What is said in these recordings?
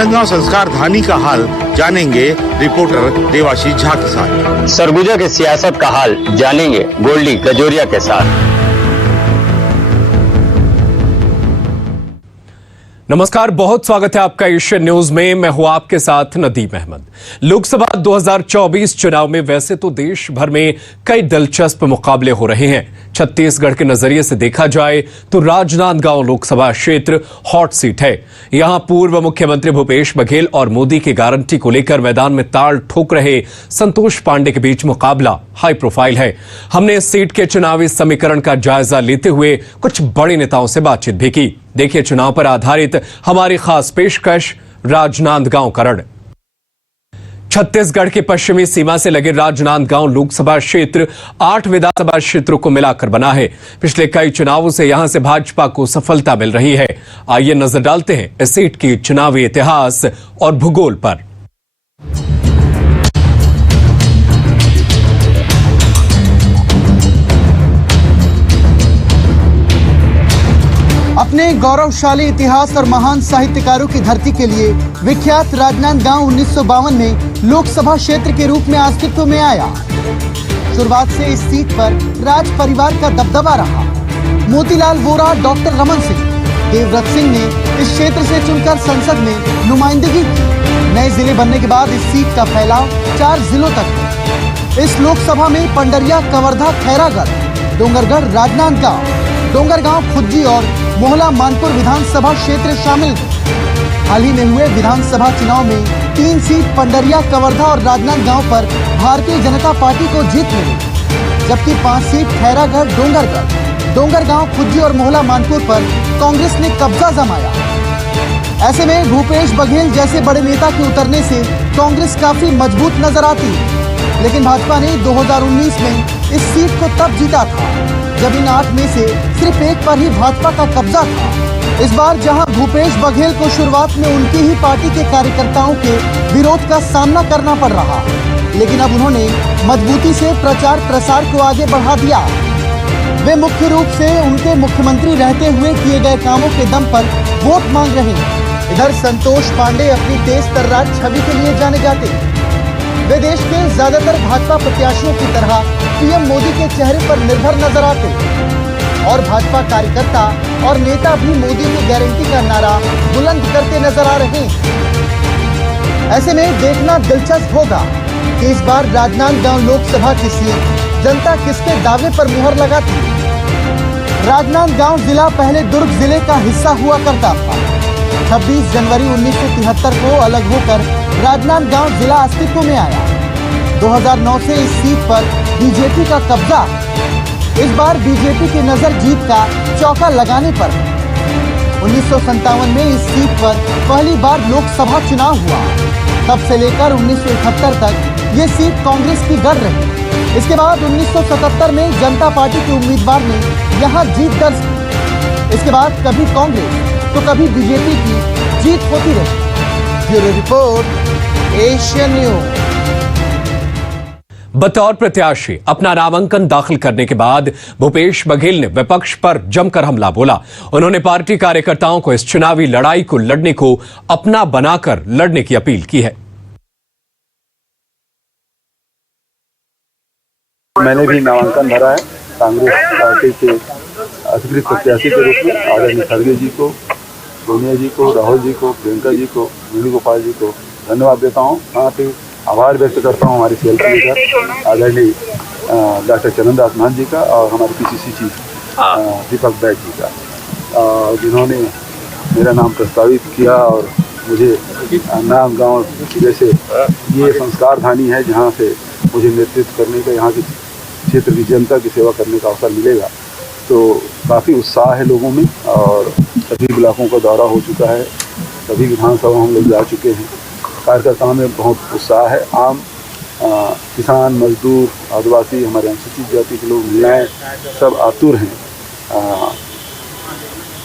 राजनांदगांव संस्कार धानी का हाल जानेंगे रिपोर्टर देवाशीष झा के साथ। सरगुजा के सियासत का हाल जानेंगे गोल्डी गजोरिया के साथ। नमस्कार, बहुत स्वागत है आपका एशियन न्यूज में। मैं हूं आपके साथ नदीम अहमद। लोकसभा 2024 चुनाव में वैसे तो देश भर में कई दिलचस्प मुकाबले हो रहे हैं। छत्तीसगढ़ के नजरिए से देखा जाए तो राजनांदगांव लोकसभा क्षेत्र हॉट सीट है। यहां पूर्व मुख्यमंत्री भूपेश बघेल और मोदी की गारंटी को लेकर मैदान में ताल ठोक रहे संतोष पांडे के बीच मुकाबला हाई प्रोफाइल है। हमने इस सीट के चुनावी समीकरण का जायजा लेते हुए कुछ बड़े नेताओं से बातचीत भी की। देखिए चुनाव पर आधारित हमारी खास पेशकश राजनांदगांव का रण। छत्तीसगढ़ की पश्चिमी सीमा से लगे राजनांदगांव लोकसभा क्षेत्र 8 विधानसभा क्षेत्रों को मिलाकर बना है। पिछले कई चुनावों से यहां से भाजपा को सफलता मिल रही है। आइए नजर डालते हैं इस सीट की चुनावी इतिहास और भूगोल पर। अपने गौरवशाली इतिहास और महान साहित्यकारों की धरती के लिए विख्यात राजनांदगांव 1952 में लोकसभा क्षेत्र के रूप में अस्तित्व में आया। शुरुआत से इस सीट पर राज परिवार का दबदबा रहा। मोतीलाल वोरा, डॉक्टर रमन सिंह, देवव्रत सिंह ने इस क्षेत्र से चुनकर संसद में नुमाइंदगी की। नए जिले बनने के बाद इस सीट का फैलाव 4 जिलों तक है। इस लोकसभा में पंडरिया, कवर्धा, खैरागढ़, डोंगरगढ़, राजनांदगांव, डोंगरगांव, खुज्जी और मोहला मानपुर विधानसभा क्षेत्र शामिल हैं। हाल ही में हुए विधानसभा चुनाव में 3 सीट पंडरिया, कवर्धा और राजनांदगांव पर भारतीय जनता पार्टी को जीत मिली, जबकि 5 सीट खैरागढ़, डोंगरगढ़, डोंगरगांव, खुज्जी और मोहला मानपुर पर कांग्रेस ने कब्जा जमाया। ऐसे में भूपेश बघेल जैसे बड़े नेता के उतरने से कांग्रेस काफी मजबूत नजर आती है। लेकिन भाजपा ने 2019 में इस सीट को तब जीता था जब इन 8 में से सिर्फ एक पर ही भाजपा का कब्जा था। इस बार जहां भूपेश बघेल को शुरुआत में उनकी ही पार्टी के कार्यकर्ताओं के विरोध का सामना करना पड़ रहा, लेकिन अब उन्होंने मजबूती से प्रचार प्रसार को आगे बढ़ा दिया। वे मुख्य रूप से उनके मुख्यमंत्री रहते हुए किए गए कामों के दम पर वोट मांग रहे हैं। इधर संतोष पांडे अपनी तेज तर्रार छवि के लिए जाने जाते हैं। वे देश के ज्यादातर भाजपा प्रत्याशियों की तरह पीएम मोदी के चेहरे पर निर्भर नजर आते हैं और भाजपा कार्यकर्ता और नेता भी मोदी की गारंटी का नारा बुलंद करते नजर आ रहे हैं। ऐसे में देखना दिलचस्प होगा कि इस बार राजनांदगांव लोकसभा की सीट जनता किसके दावे पर मुहर लगाती है। राजनांदगांव जिला पहले दुर्ग जिले का हिस्सा हुआ करता था। 26 जनवरी 1973 को अलग होकर राजनांदगांव जिला अस्तित्व में आया। 2009 से इस सीट पर बीजेपी का कब्जा। इस बार बीजेपी की नजर जीत का चौका लगाने पर है। 1957 में इस सीट पर पहली बार लोकसभा चुनाव हुआ। तब से लेकर 1971 तक ये सीट कांग्रेस की गढ़ रही। इसके बाद 1977 में जनता पार्टी के उम्मीदवार ने यहाँ जीत दर्ज की। इसके बाद कभी कांग्रेस तो कभी बीजेपी की जीत होती रही। Bureau report, Asian news. बतौर प्रत्याशी अपना नामांकन दाखिल करने के बाद भूपेश बघेल ने विपक्ष पर जमकर हमला बोला। उन्होंने पार्टी कार्यकर्ताओं को इस चुनावी लड़ाई को लड़ने को अपना बनाकर लड़ने की अपील की है। मैंने भी नामांकन भरा है कांग्रेस पार्टी के अधिकृत प्रत्याशी के रूप में। आदरणीय खड़गे जी को, सोनिया जी को, राहुल जी को, प्रियंका जी को, वेणुगोपाल जी को धन्यवाद देता हूँ। साथ ही आभार व्यक्त करता हूँ हमारे सेल लीडर आदरणीय डॉक्टर चरणदास महंत जी का और हमारे पीसीसी चीफ दीपक बैद जी का, जिन्होंने मेरा नाम प्रस्तावित किया और मुझे नांदगांव जैसे ये संस्कार धानी है जहाँ से मुझे नेतृत्व करने का, यहाँ की क्षेत्र की जनता की सेवा करने का अवसर मिलेगा। तो काफ़ी उत्साह है लोगों में और सभी ब्लॉकों का दौरा हो चुका है, सभी विधानसभा हम लोग जा चुके हैं। कार्यकर्ताओं में बहुत उत्साह है। आम किसान, मजदूर, आदिवासी, हमारे अनुसूचित जाति के लोग, महिलाएँ सब आतुर हैं।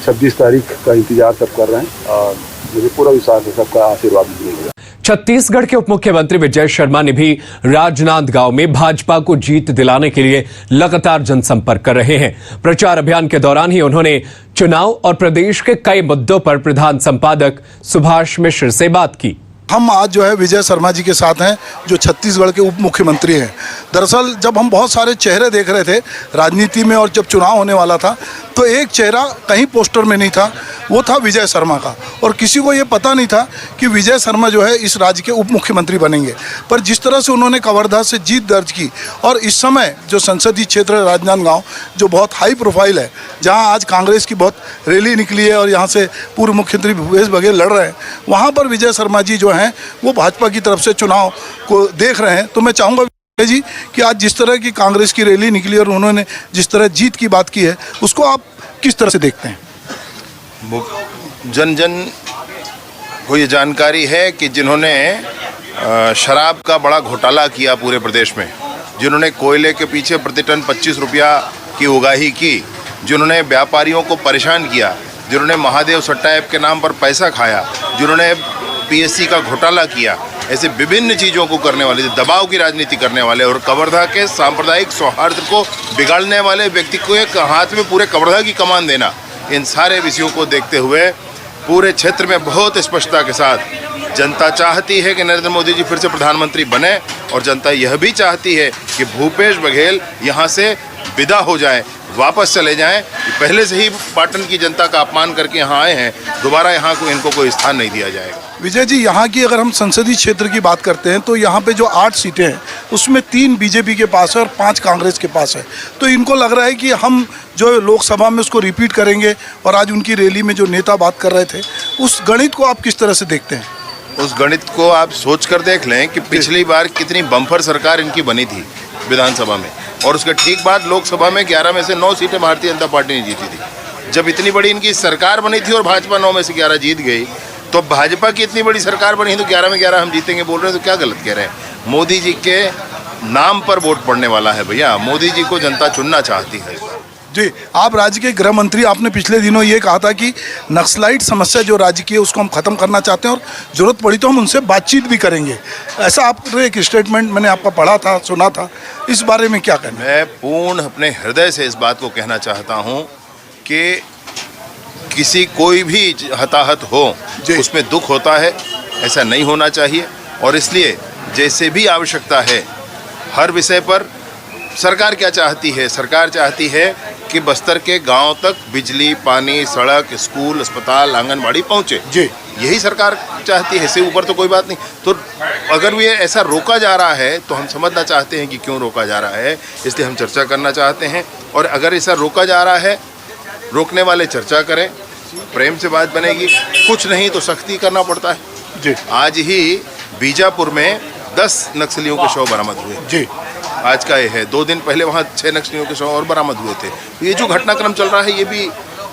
26 तारीख का इंतजार सब कर रहे हैं और मुझे पूरा विश्वास है सबका आशीर्वाद मिलेगा। छत्तीसगढ़ के उप मुख्यमंत्री विजय शर्मा ने भी राजनांदगांव में भाजपा को जीत दिलाने के लिए लगातार जनसंपर्क कर रहे हैं। प्रचार अभियान के दौरान ही उन्होंने चुनाव और प्रदेश के कई मुद्दों पर प्रधान संपादक सुभाष मिश्र से बात की। हम आज जो है विजय शर्मा जी के साथ हैं, जो छत्तीसगढ़ के उप मुख्यमंत्री हैं। दरअसल जब हम बहुत सारे चेहरे देख रहे थे राजनीति में और जब चुनाव होने वाला था, तो एक चेहरा कहीं पोस्टर में नहीं था, वो था विजय शर्मा का। और किसी को ये पता नहीं था कि विजय शर्मा जो है इस राज्य के उप मुख्यमंत्री बनेंगे। पर जिस तरह से उन्होंने कवर्धा से जीत दर्ज की, और इस समय जो संसदीय क्षेत्र है राजनांदगांव, जो बहुत हाई प्रोफाइल है, जहाँ आज कांग्रेस की बहुत रैली निकली है और यहाँ से पूर्व मुख्यमंत्री भूपेश बघेल लड़ रहे हैं, वहाँ पर विजय शर्मा जी जो हैं वो भाजपा की तरफ से चुनाव को देख रहे हैं। तो मैं चाहूँगा जी कि आज जिस तरह की कांग्रेस की रैली निकली और उन्होंने जिस तरह जीत की बात की है, उसको आप किस तरह से देखते हैं? जन जन को ये जानकारी है कि जिन्होंने शराब का बड़ा घोटाला किया पूरे प्रदेश में, जिन्होंने कोयले के पीछे प्रति टन 25 रुपया की उगाही की, जिन्होंने व्यापारियों को परेशान किया, जिन्होंने महादेव सट्टा ऐप के नाम पर पैसा खाया, जिन्होंने पीएससी का घोटाला किया, ऐसे विभिन्न चीज़ों को करने वाले, दबाव की राजनीति करने वाले और कवर्धा के सांप्रदायिक सौहार्द को बिगाड़ने वाले व्यक्ति को एक हाथ में पूरे कवर्धा की कमान देना, इन सारे विषयों को देखते हुए पूरे क्षेत्र में बहुत स्पष्टता के साथ जनता चाहती है कि नरेंद्र मोदी जी फिर से प्रधानमंत्री बने, और जनता यह भी चाहती है कि भूपेश बघेल यहाँ से विदा हो जाए, वापस चले जाएं। पहले से ही पाटन की जनता का अपमान करके यहाँ आए हैं, दोबारा यहाँ को इनको कोई स्थान नहीं दिया जाएगा। विजय जी, यहाँ की अगर हम संसदीय क्षेत्र की बात करते हैं तो यहाँ पे जो 8 सीटें हैं उसमें 3 बीजेपी के पास है और 5 कांग्रेस के पास है। तो इनको लग रहा है कि हम जो लोकसभा में उसको रिपीट करेंगे, और आज उनकी रैली में जो नेता बात कर रहे थे, उस गणित को आप किस तरह से देखते हैं? उस गणित को आप सोच कर देख लें कि पिछली बार कितनी बम्पर सरकार इनकी बनी थी विधानसभा में, और उसके ठीक बाद लोकसभा में 11 में से 9 सीटें भारतीय जनता पार्टी ने जीती थी। जब इतनी बड़ी इनकी सरकार बनी थी और भाजपा 9 में से 11 जीत गई, तो भाजपा की इतनी बड़ी सरकार बनी तो 11 में 11 हम जीतेंगे बोल रहे हैं, तो क्या गलत कह रहे हैं? मोदी जी के नाम पर वोट पड़ने वाला है भैया, मोदी जी को जनता चुनना चाहती है। जी, आप राज्य के गृह मंत्री, आपने पिछले दिनों ये कहा था कि नक्सलाइट समस्या जो राज्य की है उसको हम खत्म करना चाहते हैं और जरूरत पड़ी तो हम उनसे बातचीत भी करेंगे। ऐसा आपने एक स्टेटमेंट मैंने आपका पढ़ा था, सुना था, इस बारे में क्या कहना? मैं पूर्ण अपने हृदय से इस बात को कहना चाहता हूँ कि किसी कोई भी हताहत हो उसमें दुख होता है, ऐसा नहीं होना चाहिए। और इसलिए जैसे भी आवश्यकता है हर विषय पर, सरकार क्या चाहती है? सरकार चाहती है कि बस्तर के गांव तक बिजली, पानी, सड़क, स्कूल, अस्पताल, आंगनबाड़ी पहुंचे। जी, यही सरकार चाहती है, इससे ऊपर तो कोई बात नहीं। तो अगर ये ऐसा रोका जा रहा है तो हम समझना चाहते हैं कि क्यों रोका जा रहा है, इसलिए हम चर्चा करना चाहते हैं। और अगर ऐसा रोका जा रहा है, रोकने वाले चर्चा करें, प्रेम से बात बनेगी, कुछ नहीं तो सख्ती करना पड़ता है। जी, आज ही बीजापुर में 10 नक्सलियों के शव बरामद हुए। जी, आज का ये है, 2 दिन पहले वहाँ 6 नक्सलियों के शव और बरामद हुए थे। ये जो घटनाक्रम चल रहा है ये भी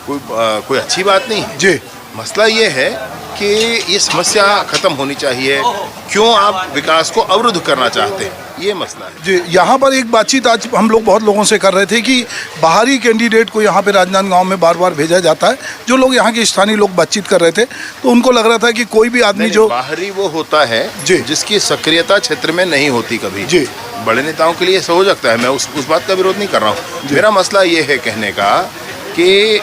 कोई अच्छी बात नहीं है। जी, मसला ये है कि ये समस्या खत्म होनी चाहिए। क्यों आप विकास को अवरुद्ध करना चाहते हैं, ये मसला है। जी, यहाँ पर एक बातचीत आज हम लोग बहुत लोगों से कर रहे थे कि बाहरी कैंडिडेट को यहाँ पे राजनांदगांव में बार बार भेजा जाता है। जो लोग यहाँ के स्थानीय लोग बातचीत कर रहे थे तो उनको लग रहा था कि कोई भी आदमी जो बाहरी वो होता है जिसकी सक्रियता क्षेत्र में नहीं होती कभी। जी, बड़े नेताओं के लिए ऐसा हो सकता है, मैं उस बात का विरोध नहीं कर रहा हूँ। मेरा मसला ये है कहने का कि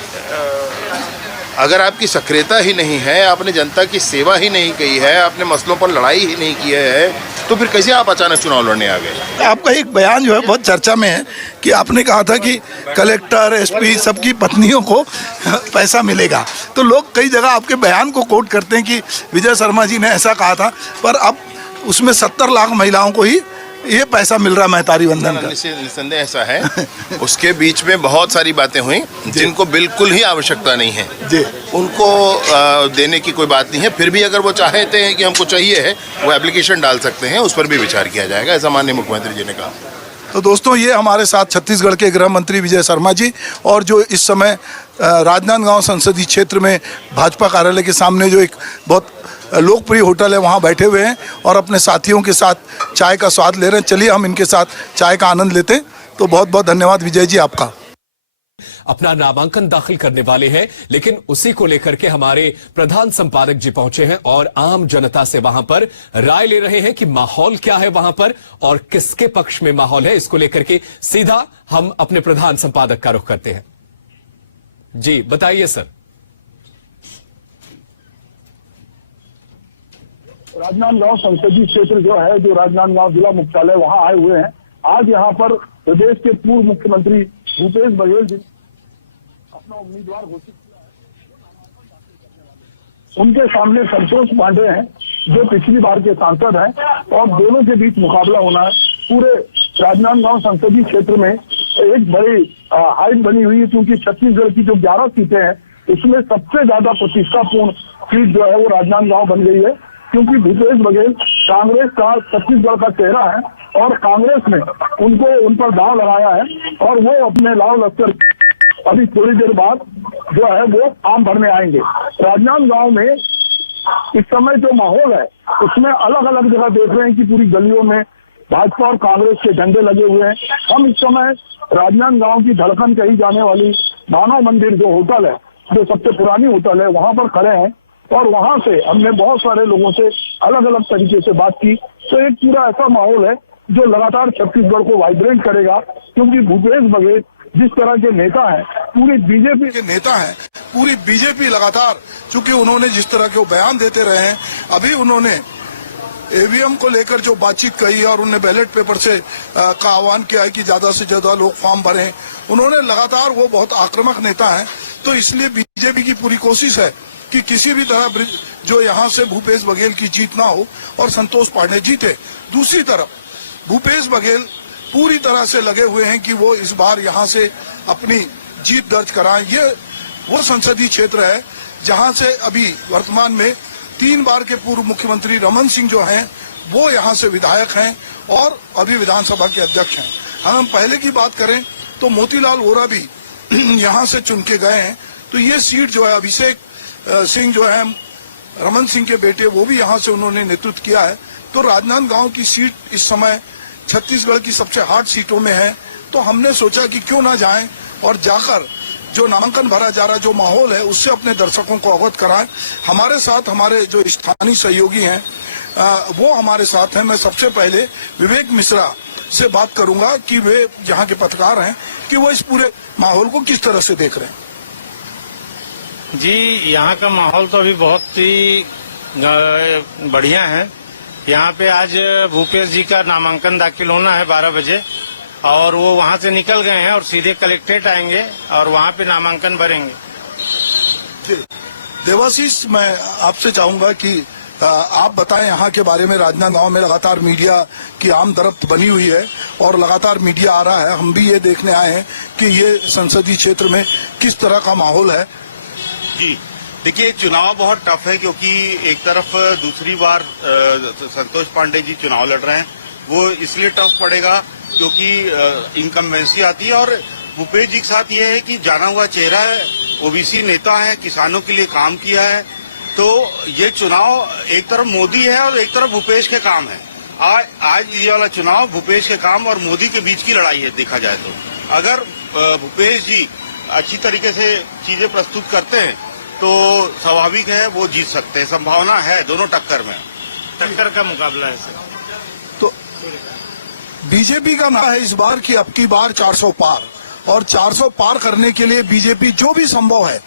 अगर आपकी सक्रियता ही नहीं है, आपने जनता की सेवा ही नहीं की है, आपने मसलों पर लड़ाई ही नहीं की है, तो फिर कैसे आप अचानक चुनाव लड़ने आ गए? आपका एक बयान जो है बहुत चर्चा में है कि आपने कहा था कि कलेक्टर, एसपी सबकी पत्नियों को पैसा मिलेगा। तो लोग कई जगह आपके बयान को कोट करते हैं कि विजय शर्मा जी ने ऐसा कहा था, पर अब उसमें 70 लाख महिलाओं को ही ये पैसा मिल रहा है महतारी वंदन का। निसंदेह ऐसा है। उसके बीच में बहुत सारी बातें हुई जिनको बिल्कुल ही आवश्यकता नहीं है जी, उनको देने की कोई बात नहीं है। फिर भी अगर वो चाहते हैं कि हमको चाहिए है, वो एप्लीकेशन डाल सकते हैं, उस पर भी विचार किया जाएगा, ऐसा माननीय मुख्यमंत्री जी ने कहा। तो दोस्तों, ये हमारे साथ छत्तीसगढ़ के गृह मंत्री विजय शर्मा जी, और जो इस समय राजनांदगांव संसदीय क्षेत्र में भाजपा कार्यालय के सामने जो एक बहुत लोकप्रिय होटल है वहाँ बैठे हुए हैं और अपने साथियों के साथ चाय का स्वाद ले रहे हैं। चलिए हम इनके साथ चाय का आनंद लेते हैं। तो बहुत बहुत धन्यवाद विजय जी आपका। अपना नामांकन दाखिल करने वाले हैं, लेकिन उसी को लेकर के हमारे प्रधान संपादक जी पहुंचे हैं और आम जनता से वहां पर राय ले रहे हैं कि माहौल क्या है वहां पर और किसके पक्ष में माहौल है। इसको लेकर के सीधा हम अपने प्रधान संपादक का रुख करते हैं। जी बताइए सर। राजनांदगांव संसदीय क्षेत्र जो है, जो राजनांदगांव जिला मुख्यालय, वहां आए हुए हैं। आज यहां पर प्रदेश के पूर्व मुख्यमंत्री भूपेश बघेल जी अपना उम्मीदवार घोषित किया है। उनके सामने संतोष पांडे हैं जो पिछली बार के सांसद हैं और दोनों के बीच मुकाबला होना है। पूरे राजनांदगांव संसदीय क्षेत्र में एक बड़ी हाइट बनी हुई है, क्योंकि छत्तीसगढ़ की जो 11 सीटें हैं उसमें सबसे ज्यादा प्रतिष्ठापूर्ण सीट जो है वो राजनांदगांव बन गई है, क्योंकि भूपेश बघेल कांग्रेस का छत्तीसगढ़ का चेहरा है और कांग्रेस ने उन पर दांव लगाया है और वो अपने लाव लश्कर अभी थोड़ी देर बाद जो है वो फॉर्म भरने आएंगे। राजनांदगांव में इस समय जो माहौल है उसमें अलग अलग जगह देख रहे हैं कि पूरी गलियों में भाजपा और कांग्रेस के झंडे लगे हुए हैं। हम इस समय राजनांदगांव की धड़कन कही जाने वाली मानव मंदिर जो होटल है, जो सबसे पुरानी होटल है, वहां पर खड़े हैं और वहां से हमने बहुत सारे लोगों से अलग अलग तरीके से बात की। तो एक पूरा ऐसा माहौल है जो लगातार छत्तीसगढ़ को वाइब्रेंट करेगा, क्योंकि भूपेश बघेल जिस तरह के नेता हैं, पूरी बीजेपी के नेता हैं, पूरी बीजेपी लगातार, चूंकि उन्होंने जिस तरह के वो बयान देते रहे हैं, अभी उन्होंने ईवीएम को लेकर जो बातचीत कही और उन्होंने बैलेट पेपर से का आह्वान किया है कि ज्यादा से ज्यादा लोग फॉर्म भरें। उन्होंने लगातार, वो बहुत आक्रामक नेता हैं, तो इसलिए बीजेपी की पूरी कोशिश है कि किसी भी तरह जो यहाँ से भूपेश बघेल की जीत ना हो और संतोष पांडे जीते। दूसरी तरफ भूपेश बघेल पूरी तरह से लगे हुए हैं कि वो इस बार यहाँ से अपनी जीत दर्ज कराएं। ये वो संसदीय क्षेत्र है जहाँ से अभी वर्तमान में 3 बार के पूर्व मुख्यमंत्री रमन सिंह जो हैं वो यहाँ से विधायक हैं और अभी विधानसभा के अध्यक्ष हैं। हम पहले की बात करें तो मोतीलाल वोरा भी यहाँ से चुन के गए हैं। तो ये सीट जो है, अभिषेक सिंह जो है रमन सिंह के बेटे, वो भी यहाँ से उन्होंने नेतृत्व किया है। तो राजनांदगांव की सीट इस समय छत्तीसगढ़ की सबसे हार्ड सीटों में है। तो हमने सोचा कि क्यों ना जाएं और जाकर जो नामांकन भरा जा रहा है, जो माहौल है, उससे अपने दर्शकों को अवगत कराएं। हमारे साथ हमारे जो स्थानीय सहयोगी हैं वो हमारे साथ हैं। मैं सबसे पहले विवेक मिश्रा से बात करूंगा कि वे यहाँ के पत्रकार हैं, कि वो इस पूरे माहौल को किस तरह से देख रहे हैं। जी, यहाँ का माहौल तो अभी बहुत ही बढ़िया है। यहाँ पे आज भूपेश जी का नामांकन दाखिल होना है 12 बजे और वो वहाँ से निकल गए हैं और सीधे कलेक्ट्रेट आएंगे और वहाँ पे नामांकन भरेंगे। जी देवाशीष, मैं आपसे चाहूंगा कि आप बताएं यहाँ के बारे में। राजनांदगांव में लगातार मीडिया की आम दरफ्त बनी हुई है और लगातार मीडिया आ रहा है। हम भी ये देखने आए हैं कि ये संसदीय क्षेत्र में किस तरह का माहौल है। जी देखिए, चुनाव बहुत टफ है क्योंकि एक तरफ दूसरी बार संतोष पांडे जी चुनाव लड़ रहे हैं। वो इसलिए टफ पड़ेगा क्योंकि इनकम्बेंसी आती है और भूपेश जी के साथ ये है कि जाना हुआ चेहरा है, ओबीसी नेता है, किसानों के लिए काम किया है। तो ये चुनाव एक तरफ मोदी है और एक तरफ भूपेश के काम है। आज ये वाला चुनाव भूपेश के काम और मोदी के बीच की लड़ाई है। देखा जाए तो अगर भूपेश जी अच्छी तरीके से चीजें प्रस्तुत करते हैं तो स्वाभाविक है वो जीत सकते हैं। संभावना है दोनों टक्कर में, टक्कर का मुकाबला है सर। तो बीजेपी का नारा है इस बार की अब की बार 400 पार, और 400 पार करने के लिए बीजेपी जो भी संभव है,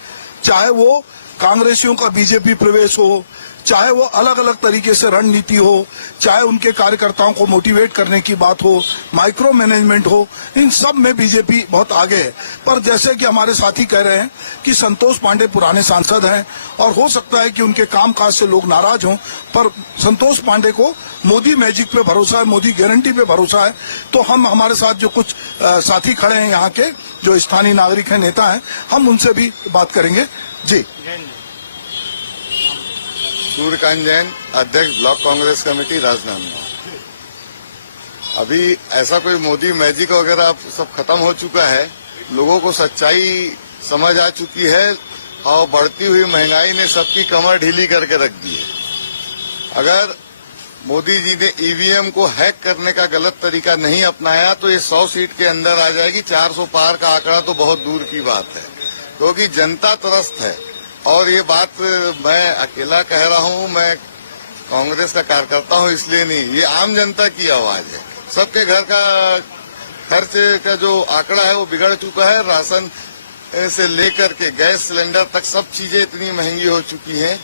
चाहे वो कांग्रेसियों का बीजेपी प्रवेश हो, चाहे वो अलग अलग तरीके से रणनीति हो, चाहे उनके कार्यकर्ताओं को मोटिवेट करने की बात हो, माइक्रो मैनेजमेंट हो, इन सब में बीजेपी बहुत आगे है। पर जैसे कि हमारे साथी कह रहे हैं कि संतोष पांडे पुराने सांसद हैं और हो सकता है कि उनके कामकाज से लोग नाराज हों, पर संतोष पांडे को मोदी मैजिक पे भरोसा है, मोदी गारंटी पे भरोसा है। तो हम, हमारे साथ जो कुछ साथी खड़े हैं यहाँ के, जो स्थानीय नागरिक हैं, नेता हैं, हम उनसे भी बात करेंगे। जी, सूर्यकांत जैन, अध्यक्ष ब्लॉक कांग्रेस कमेटी राजनांदगांव। अभी ऐसा कोई मोदी मैजिक वगैरह अब सब खत्म हो चुका है। लोगों को सच्चाई समझ आ चुकी है और बढ़ती हुई महंगाई ने सबकी कमर ढीली करके रख दी है। अगर मोदी जी ने ईवीएम को हैक करने का गलत तरीका नहीं अपनाया तो ये 100 सीट के अंदर आ जाएगी। 400 पार का आंकड़ा तो बहुत दूर की बात है, क्योंकि जनता त्रस्त है। और ये बात मैं अकेला कह रहा हूँ, मैं कांग्रेस का कार्यकर्ता हूँ इसलिए नहीं, ये आम जनता की आवाज है। सबके घर का खर्च का जो आंकड़ा है वो बिगड़ चुका है। राशन से लेकर के गैस सिलेंडर तक सब चीजें इतनी महंगी हो चुकी हैं।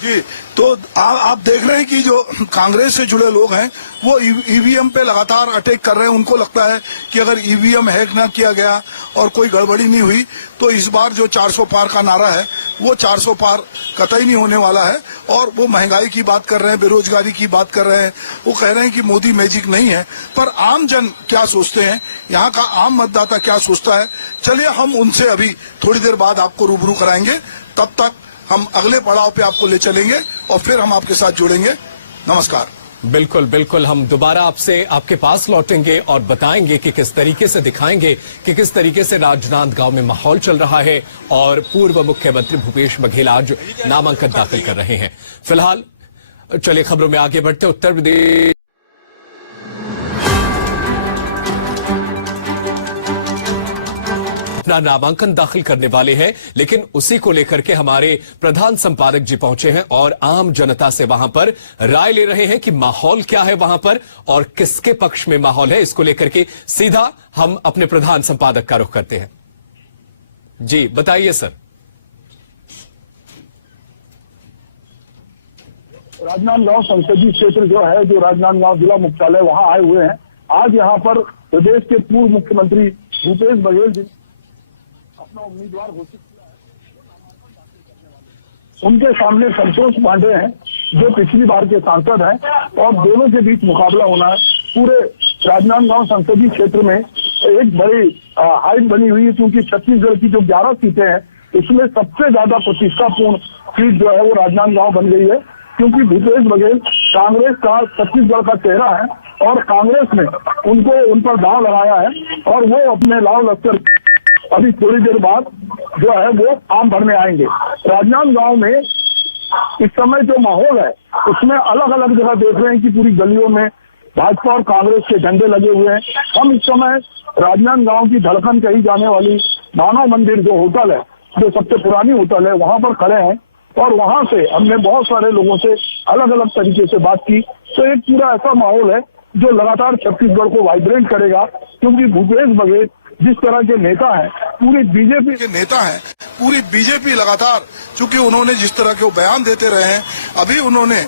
जी, तो आप देख रहे हैं कि जो कांग्रेस से जुड़े लोग हैं वो ईवीएम पे लगातार अटैक कर रहे हैं। उनको लगता है कि अगर ईवीएम हैक ना किया गया और कोई गड़बड़ी नहीं हुई तो इस बार जो 400 पार का नारा है वो 400 पार कतई नहीं होने वाला है। और वो महंगाई की बात कर रहे हैं, बेरोजगारी की बात कर रहे हैं। वो कह रहे हैं कि मोदी मैजिक नहीं है। पर आम जन क्या सोचते हैं, यहाँ का आम मतदाता क्या सोचता है, चलिए हम उनसे अभी थोड़ी देर बाद आपको रूबरू कराएंगे। तब तक हम अगले पड़ाव पे आपको ले चलेंगे और फिर हम आपके साथ जुड़ेंगे। नमस्कार। बिल्कुल बिल्कुल, हम दोबारा आपसे आपके पास लौटेंगे और बताएंगे कि किस तरीके से दिखाएंगे कि किस तरीके से राजनांदगांव में माहौल चल रहा है और पूर्व मुख्यमंत्री भूपेश बघेल आज नामांकन दाखिल कर रहे हैं। फिलहाल चलिए खबरों में आगे बढ़ते। उत्तर प्रदेश अपना नामांकन दाखिल करने वाले हैं, लेकिन उसी को लेकर के हमारे प्रधान संपादक जी पहुंचे हैं और आम जनता से वहां पर राय ले रहे हैं कि माहौल क्या है वहां पर और किसके पक्ष में माहौल है। इसको लेकर के सीधा हम अपने प्रधान संपादक का रुख करते हैं। जी बताइए सर। राजनांदगांव संसदीय क्षेत्र जो है, जो राजनांदगांव जिला मुख्यालय, वहां आए हुए हैं। आज यहां पर प्रदेश के पूर्व मुख्यमंत्री भूपेश बघेल जी अपना उम्मीदवार घोषित किया है। उनके सामने संतोष पांडे हैं जो पिछली बार के सांसद हैं और दोनों के बीच मुकाबला होना है। पूरे राजनांदगांव संसदीय क्षेत्र में एक बड़ी हाइट बनी हुई है, क्योंकि छत्तीसगढ़ की जो 11 सीटें हैं इसमें सबसे ज्यादा प्रतिष्ठापूर्ण सीट जो है वो राजनांदगांव बन गई है, क्योंकि भूपेश बघेल कांग्रेस का छत्तीसगढ़ का चेहरा है और कांग्रेस ने उन पर दांव लगाया है और वो अपने लाव लश्कर अभी थोड़ी देर बाद जो है वो आम भरने आएंगे। राजनांदगांव में इस समय जो माहौल है उसमें अलग अलग जगह देख रहे हैं कि पूरी गलियों में भाजपा और कांग्रेस के झंडे लगे हुए हैं। हम इस समय राजनांदगांव की धड़कन कही जाने वाली मानव मंदिर जो होटल है, जो सबसे पुरानी होटल है, वहां पर खड़े हैं और वहां से हमने बहुत सारे लोगों से अलग अलग तरीके से बात की। तो एक पूरा ऐसा माहौल है जो लगातार छत्तीसगढ़ को वाइब्रेंट करेगा, क्योंकि भूपेश बघेल जिस तरह के नेता हैं, पूरी बीजेपी के नेता हैं, पूरी बीजेपी लगातार, चूंकि उन्होंने जिस तरह के बयान देते रहे हैं, अभी उन्होंने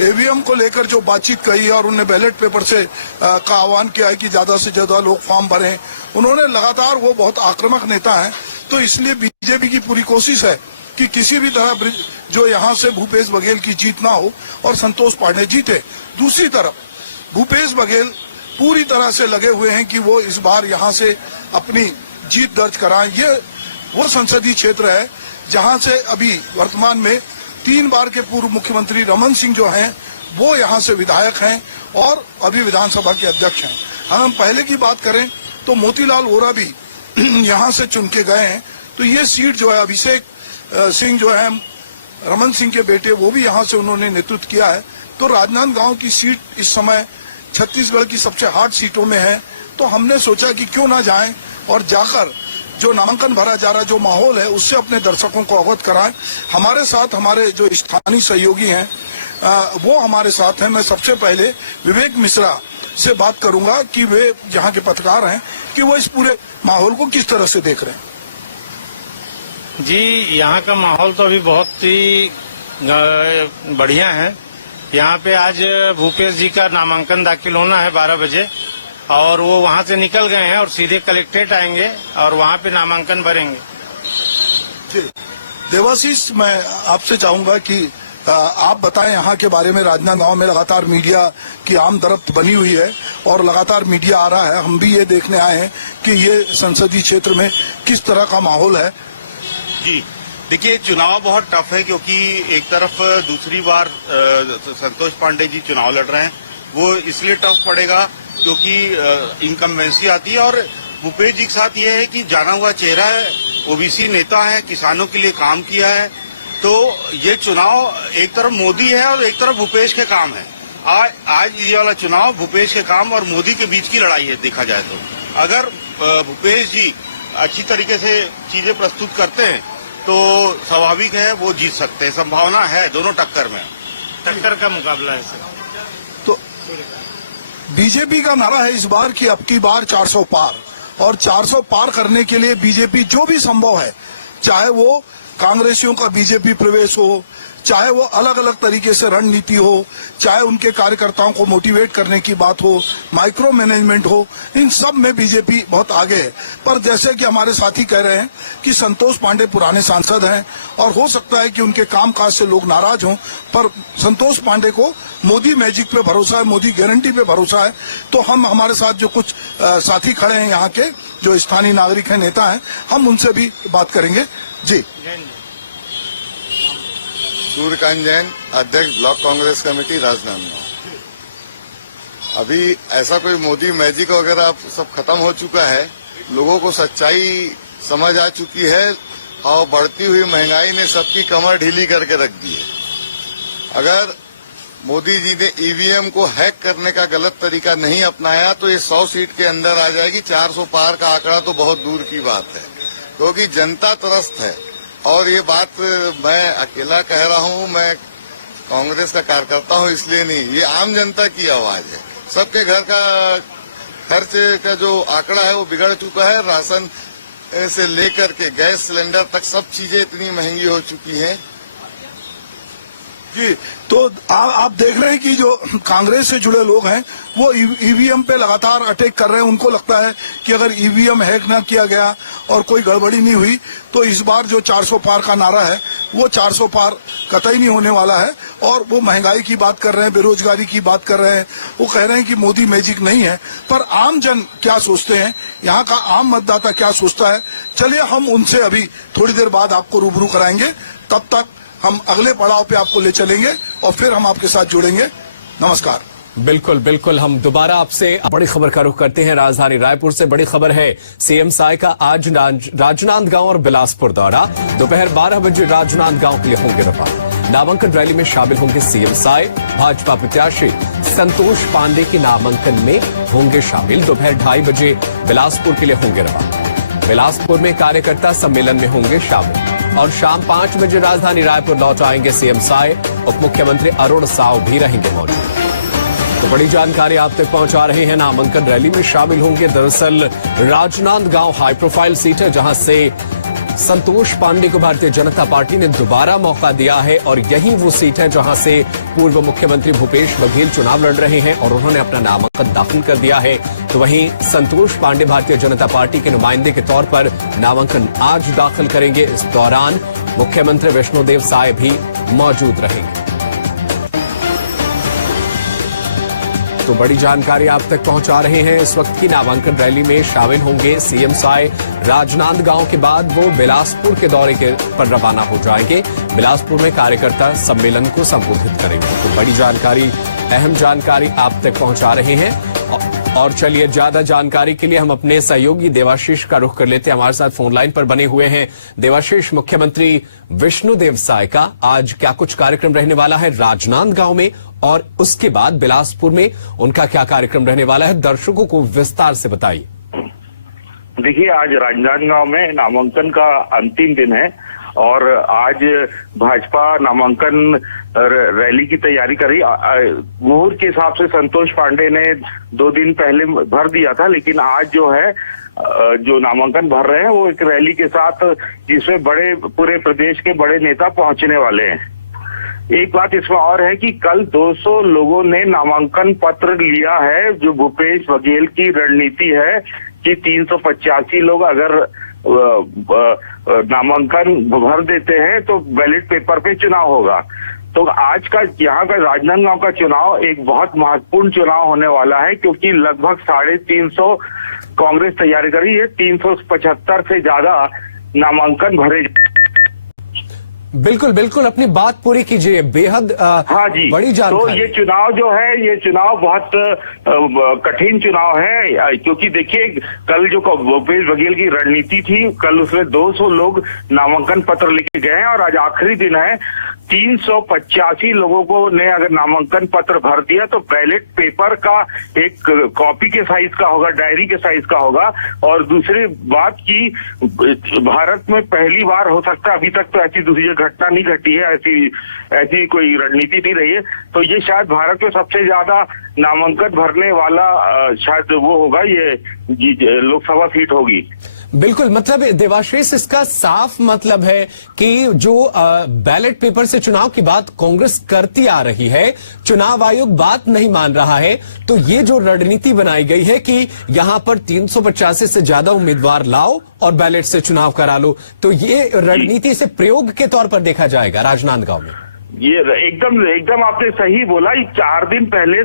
ईवीएम को लेकर जो बातचीत कही और उन्होंने बैलेट पेपर से का आह्वान किया है कि ज्यादा से ज्यादा लोग फॉर्म भरें। उन्होंने लगातार, वो बहुत आक्रामक नेता हैं, तो इसलिए बीजेपी की पूरी कोशिश है कि किसी भी तरह जो यहाँ से भूपेश बघेल की जीत ना हो और संतोष पांडे जीते। दूसरी तरफ भूपेश बघेल पूरी तरह से लगे हुए हैं कि वो इस बार यहाँ से अपनी जीत दर्ज कराएं। ये वो संसदीय क्षेत्र है जहाँ से अभी वर्तमान में 3 बार के पूर्व मुख्यमंत्री रमन सिंह जो हैं वो यहाँ से विधायक हैं और अभी विधानसभा के अध्यक्ष हैं। हम पहले की बात करें तो मोतीलाल वोरा भी यहाँ से चुन के गए हैं। तो ये सीट जो है, अभिषेक सिंह जो है रमन सिंह के बेटे, वो भी यहाँ से उन्होंने नेतृत्व किया है। तो राजनांदगांव की सीट इस समय छत्तीसगढ़ की सबसे हार्ड सीटों में है। तो हमने सोचा कि क्यों ना जाएं और जाकर जो नामांकन भरा जा रहा है, जो माहौल है, उससे अपने दर्शकों को अवगत कराएं। हमारे साथ हमारे जो स्थानीय सहयोगी हैं वो हमारे साथ हैं। मैं सबसे पहले विवेक मिश्रा से बात करूंगा कि वे यहाँ के पत्रकार हैं, कि वो इस पूरे माहौल को किस तरह से देख रहे हैं। जी, यहाँ का माहौल तो अभी बहुत ही बढ़िया है। यहाँ पे आज भूपेश जी का नामांकन दाखिल होना है 12 बजे और वो वहाँ से निकल गए हैं और सीधे कलेक्ट्रेट आएंगे और वहाँ पे नामांकन भरेंगे। जी देवाशीष, मैं आपसे चाहूंगा कि आप बताएं यहाँ के बारे में। राजनांदगांव में लगातार मीडिया की आमदरफ्त बनी हुई है और लगातार मीडिया आ रहा है। हम भी ये देखने आए हैं कि ये संसदीय क्षेत्र में किस तरह का माहौल है। जी देखिए, चुनाव बहुत टफ है, क्योंकि एक तरफ दूसरी बार संतोष पांडे जी चुनाव लड़ रहे हैं। वो इसलिए टफ पड़ेगा क्योंकि इनकम्बेंसी आती है और भूपेश जी के साथ ये है कि जाना हुआ चेहरा है, ओबीसी नेता है, किसानों के लिए काम किया है तो ये चुनाव एक तरफ मोदी है और एक तरफ भूपेश के काम है। आज ये वाला चुनाव भूपेश के काम और मोदी के बीच की लड़ाई है। देखा जाए तो अगर भूपेश जी अच्छी तरीके से चीजें प्रस्तुत करते हैं तो स्वाभाविक है वो जीत सकते हैं। संभावना है दोनों टक्कर में, टक्कर का मुकाबला है सर। तो बीजेपी का नारा है इस बार कि अब की बार 400 पार, और 400 पार करने के लिए बीजेपी जो भी संभव है, चाहे वो कांग्रेसियों का बीजेपी प्रवेश हो, चाहे वो अलग अलग तरीके से रणनीति हो, चाहे उनके कार्यकर्ताओं को मोटिवेट करने की बात हो, माइक्रो मैनेजमेंट हो, इन सब में बीजेपी बहुत आगे है। पर जैसे कि हमारे साथी कह रहे हैं कि संतोष पांडे पुराने सांसद हैं और हो सकता है कि उनके कामकाज से लोग नाराज हों, पर संतोष पांडे को मोदी मैजिक पे भरोसा है, मोदी गारंटी पे भरोसा है। तो हम हमारे साथ जो कुछ साथी खड़े हैं यहाँ के, जो स्थानीय नागरिक हैं, नेता हैं, हम उनसे भी बात करेंगे। जी, सूर्यकांत जैन, अध्यक्ष ब्लॉक कांग्रेस कमेटी राजनांदगांव। अभी ऐसा कोई मोदी मैजिक वगैरह अब सब खत्म हो चुका है। लोगों को सच्चाई समझ आ चुकी है और बढ़ती हुई महंगाई ने सबकी कमर ढीली करके रख दी है। अगर मोदी जी ने ईवीएम को हैक करने का गलत तरीका नहीं अपनाया तो ये 100 सीट के अंदर आ जाएगी। 400 पार का आंकड़ा तो बहुत दूर की बात है, क्योंकि जनता त्रस्त है। और ये बात मैं अकेला कह रहा हूँ, मैं कांग्रेस का कार्यकर्ता हूँ इसलिए नहीं, ये आम जनता की आवाज है। सबके घर का खर्च का जो आंकड़ा है वो बिगड़ चुका है। राशन से लेकर के गैस सिलेंडर तक सब चीजें इतनी महंगी हो चुकी हैं। जी, तो आप देख रहे हैं कि जो कांग्रेस से जुड़े लोग हैं वो ईवीएम पे लगातार अटैक कर रहे हैं। उनको लगता है कि अगर ईवीएम हैक ना किया गया और कोई गड़बड़ी नहीं हुई तो इस बार जो 400 पार का नारा है वो 400 पार कतई नहीं होने वाला है। और वो महंगाई की बात कर रहे हैं, बेरोजगारी की बात कर रहे हैं, वो कह रहे हैं कि मोदी मैजिक नहीं है। पर आम जन क्या सोचते हैं, यहाँ का आम मतदाता क्या सोचता है, चलिए हम उनसे अभी थोड़ी देर बाद आपको रूबरू कराएंगे। तब तक हम अगले पड़ाव पे आपको ले चलेंगे और फिर हम आपके साथ जुड़ेंगे। नमस्कार। बिल्कुल बिल्कुल, हम दोबारा आपसे बड़ी खबर का रुख करते हैं। राजधानी रायपुर से बड़ी खबर है, सीएम साय का आज राजनांदगांव और बिलासपुर दौरा। दोपहर 12 बजे राजनांदगांव के लिए होंगे रवाना। नामांकन रैली में शामिल होंगे सीएम साय। भाजपा प्रत्याशी संतोष पांडे के नामांकन में होंगे शामिल। दोपहर 2:30 बजे बिलासपुर के लिए होंगे रवाना। बिलासपुर में कार्यकर्ता सम्मेलन में होंगे शामिल और शाम 5 बजे राजधानी रायपुर लौट आएंगे सीएम साय। उप मुख्यमंत्री अरुण साव भी रहेंगे मौजूद। तो बड़ी जानकारी आप तक पहुंचा रहे हैं, नामांकन रैली में शामिल होंगे। दरअसल राजनांदगांव हाई प्रोफाइल सीट है जहां से संतोष पांडे को भारतीय जनता पार्टी ने दोबारा मौका दिया है और यही वो सीट है जहां से पूर्व मुख्यमंत्री भूपेश बघेल चुनाव लड़ रहे हैं और उन्होंने अपना नामांकन दाखिल कर दिया है। तो वहीं संतोष पांडे भारतीय जनता पार्टी के नुमाइंदे के तौर पर नामांकन आज दाखिल करेंगे। इस दौरान मुख्यमंत्री विष्णुदेव साय भी मौजूद रहेंगे। तो बड़ी जानकारी आप तक पहुंचा रहे हैं। इस वक्त की नामांकन रैली में शामिल होंगे सीएम साय। राजनांदगांव के बाद वो बिलासपुर के दौरे पर रवाना हो जाएंगे। बिलासपुर में कार्यकर्ता सम्मेलन को संबोधित करेंगे। तो बड़ी जानकारी, अहम जानकारी आप तक पहुंचा रहे हैं। और चलिए, ज्यादा जानकारी के लिए हम अपने सहयोगी देवाशीष का रुख कर लेते हैं। हमारे साथ फोन लाइन पर बने हुए हैं देवाशीष। मुख्यमंत्री विष्णुदेव साय का आज क्या कुछ कार्यक्रम रहने वाला है राजनांदगांव में, और उसके बाद बिलासपुर में उनका क्या कार्यक्रम रहने वाला है, दर्शकों को विस्तार से बताइए। देखिए, आज राजनांदगांव में नामांकन का अंतिम दिन है और आज भाजपा नामांकन रैली की तैयारी कर रही। मुहूर्त के हिसाब से संतोष पांडे ने 2 दिन पहले भर दिया था, लेकिन आज जो है जो नामांकन भर रहे हैं वो एक रैली के साथ, जिसमें पूरे प्रदेश के बड़े नेता पहुंचने वाले हैं। एक बात इसमें और है कि कल 200 लोगों ने नामांकन पत्र लिया है। जो भूपेश बघेल की रणनीति है कि 385 लोग अगर नामांकन भर देते हैं तो बैलेट पेपर पे चुनाव होगा। तो आज का यहाँ का राजनांदगांव का चुनाव एक बहुत महत्वपूर्ण चुनाव होने वाला है, क्योंकि लगभग 350 कांग्रेस तैयारी कर रही है। 375 से ज्यादा नामांकन भरे। बिल्कुल बिल्कुल, अपनी बात पूरी कीजिए। बेहद हाँ जी, बड़ी जानकारी। तो ये चुनाव जो है, ये चुनाव बहुत कठिन चुनाव है, क्योंकि देखिए कल जो भूपेश बघेल की रणनीति थी, कल उसमें 200 लोग नामांकन पत्र लेके गए हैं और आज आखिरी दिन है। 385 लोगों को ने अगर नामांकन पत्र भर दिया तो बैलेट पेपर का एक कॉपी के साइज का होगा, डायरी के साइज का होगा। और दूसरी बात की भारत में पहली बार हो सकता है, अभी तक तो ऐसी दूसरी घटना नहीं घटी है, ऐसी कोई रणनीति नहीं रही है, तो ये शायद भारत में सबसे ज्यादा नामांकन भरने वाला शायद वो होगा, ये लोकसभा सीट होगी। बिल्कुल, मतलब देवाशीष, इसका साफ मतलब है कि जो बैलेट पेपर से चुनाव की बात कांग्रेस करती आ रही है, चुनाव आयोग बात नहीं मान रहा है। तो ये जो रणनीति बनाई गई है कि यहां पर 385 से ज्यादा उम्मीदवार लाओ और बैलेट से चुनाव करा लो, तो ये रणनीति से प्रयोग के तौर पर देखा जाएगा राजनांदगांव में। ये एकदम आपने सही बोला। 4 दिन पहले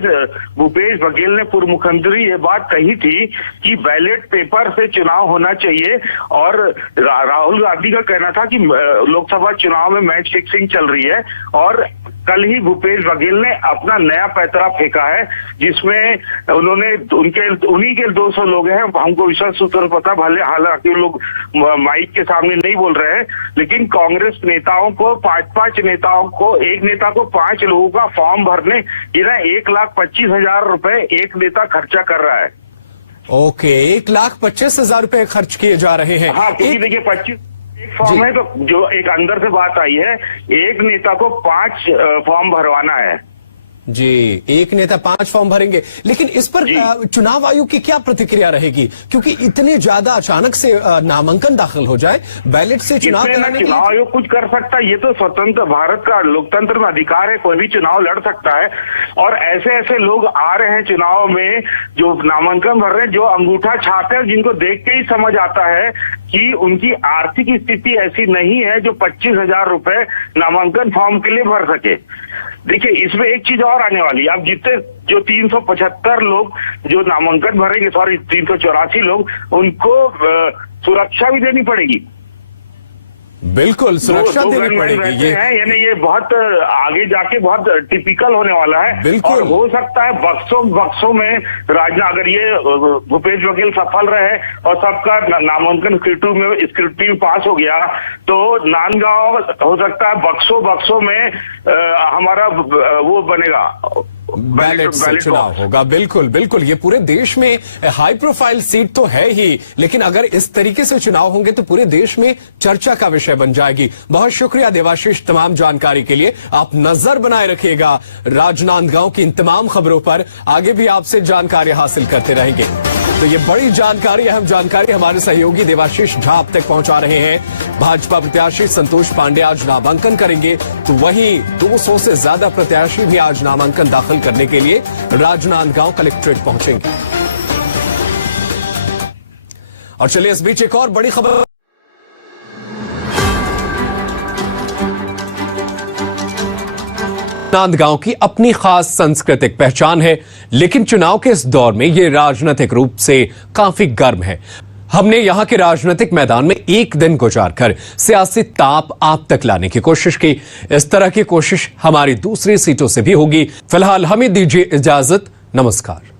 भूपेश बघेल ने, पूर्व मुख्यमंत्री, ये बात कही थी कि बैलेट पेपर से चुनाव होना चाहिए। और राहुल गांधी का कहना था कि लोकसभा चुनाव में मैच फिक्सिंग चल रही है। और कल ही भूपेश बघेल ने अपना नया पैतरा फेंका है, जिसमें उन्होंने उन्हीं के 200 लोग हैं, हमको विश्वास सूत्र पता, भले हालांकि वो लोग माइक के सामने नहीं बोल रहे हैं, लेकिन कांग्रेस नेताओं को, 5 नेताओं को, एक नेता को 5 लोगों का फॉर्म भरने ये ना 1,25,000 रुपए एक नेता खर्चा कर रहा है। ओके, 1,25,000 रुपए खर्च किए जा रहे हैं। हाँ, क्योंकि देखिए 25 फॉर्म है, तो जो एक अंदर से बात आई है, एक नेता को 5 फॉर्म भरवाना है। जी, एक नेता 5 फॉर्म भरेंगे, लेकिन इस पर चुनाव आयोग की क्या प्रतिक्रिया रहेगी? क्योंकि इतने ज्यादा अचानक से नामांकन दाखिल हो जाए, बैलेट से चुनाव कराने के लिए चुनाव आयोग कुछ कर सकता है? ये तो स्वतंत्र भारत का लोकतंत्र में अधिकार है, कोई भी चुनाव लड़ सकता है। और ऐसे लोग आ रहे हैं चुनाव में जो नामांकन भर रहे हैं, जो अंगूठा छाप है, जिनको देख के ही समझ आता है कि उनकी आर्थिक स्थिति ऐसी नहीं है जो 25,000 रुपए नामांकन फॉर्म के लिए भर सके। देखिए, इसमें एक चीज और आने वाली है। अब जितने जो 375 लोग जो नामांकन भरेंगे, 384 लोग, उनको सुरक्षा भी देनी पड़ेगी। बिल्कुल, सुरक्षा देनी पड़ेगी। ये यानी ये बहुत आगे जाके बहुत टिपिकल होने वाला है। बिल्कुल, और हो सकता है बक्सों में अगर ये भूपेश बघेल सफल रहे और सबका नामांकन स्क्रूटनी में पास हो गया, तो नांदगांव हो सकता है बक्सों में हमारा वो बनेगा, बैलेट से चुनाव होगा। बिल्कुल बिल्कुल, ये पूरे देश में हाई प्रोफाइल सीट तो है ही, लेकिन अगर इस तरीके से चुनाव होंगे तो पूरे देश में चर्चा का विषय बन जाएगी। बहुत शुक्रिया देवाशीष तमाम जानकारी के लिए। आप नजर बनाए रखिएगा राजनांदगांव की इन तमाम खबरों पर, आगे भी आपसे जानकारी हासिल करते रहेंगे। तो ये बड़ी जानकारी, अहम जानकारी हमारे सहयोगी देवाशीष झा आप तक पहुंचा रहे हैं। भाजपा प्रत्याशी संतोष पांडे आज नामांकन करेंगे, तो वहीं 200 से ज्यादा प्रत्याशी भी आज नामांकन दाखिल करने के लिए राजनांदगांव कलेक्ट्रेट पहुंचेंगे। और चलिए इस बीच एक और बड़ी खबर। राजनांदगांव की अपनी खास सांस्कृतिक पहचान है, लेकिन चुनाव के इस दौर में ये राजनीतिक रूप से काफी गर्म है। हमने यहां के राजनीतिक मैदान में एक दिन गुजारकर सियासी ताप आप तक लाने की कोशिश की। इस तरह की कोशिश हमारी दूसरी सीटों से भी होगी। फिलहाल हमें दीजिए इजाजत। नमस्कार।